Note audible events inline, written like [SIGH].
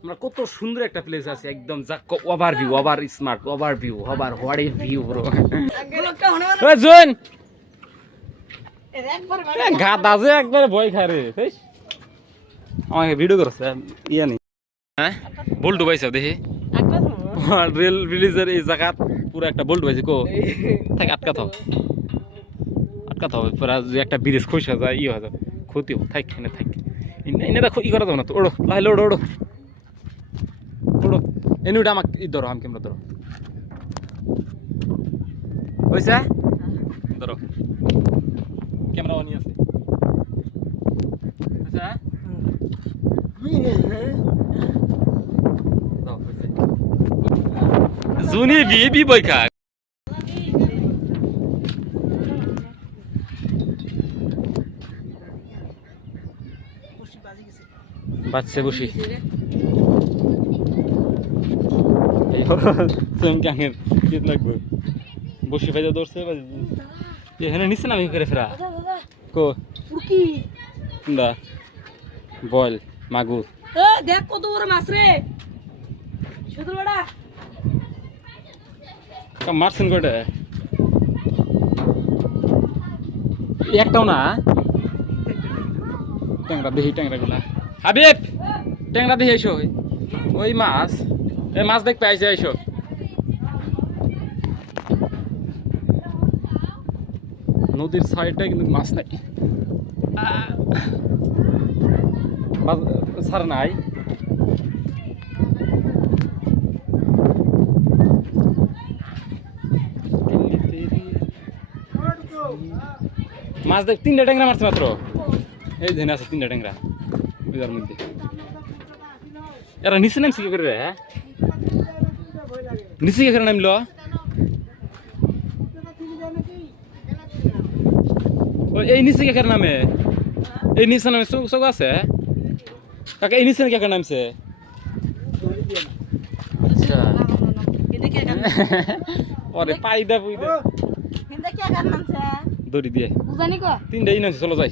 আমরা কত সুন্দর একটা প্লেস আছে একদম যা over view over smart over view over what is view bro zone গাদা যে একবারে ভয় খায় রে? আমাকে ভিডিও করছে ইয়ে নেই। হ্যাঁ? বল্টু পাইছো দেখি। রেল রিলিজের এই জায়গাত পুরো একটা বল্টু পাইছে কো? থাক আটকা থাও আটকা থাও পুরা একটা ব্রিজ খসে যায় ই হয়ে যাবে ক্ষতি হবে থাক থাক। এনে দেখো, ই করা যাবে না তো, ওড়ো লাইলে ওড়ো ওড়ো। ওড়ো। এনে আমাকে ই ধরো আমি ক্যামেরা ধরো। হয়েছে ধরো। ক্যামেরা অনই আছে। হয়েছে। জুনি বিয়ে বই খা বাচ্চা বসি। চমকাঙের কি লাগবে। বসি ফাইদা ধরছে এখানে নিচ্ছে না আমি করে ফেরা। কো? বল মাগুর দেখ কত বড় মাছ রে। শুধু বেড়া। মারছেন কয়টা একটাও না? ট্যাংরা দেখি ট্যাংরা গুলা। হাবিব, ট্যাংরা দেখি আইসো। ওই মাছ এই মাছ দেখ পাইছে আইসো। নদীর সাইডটা কিন্তু মাছ নাই! মাছ নাই। মাছ দেখ, তিনটা ট্যাংরা মারছে মাত্র। এই ধেনে আছে তিনটা ট্যাংরা। ওইটার মধ্যে। এরা নিচে নামছে কি করে রে হ্যাঁ? নিচে কি করে নামলো? এই নিচে কে করে নামে? এই নিচে নামে চোখ আছে? কাকা এই নিচে কে করে নামছে? আচ্ছা। [LAUGHS] ওরে পাই দা পুই দা কিন্তু কে গান নামছে? দড়ি দিয়ে। বুঝানি কো? তিনটা ই নামছে চলো যাই।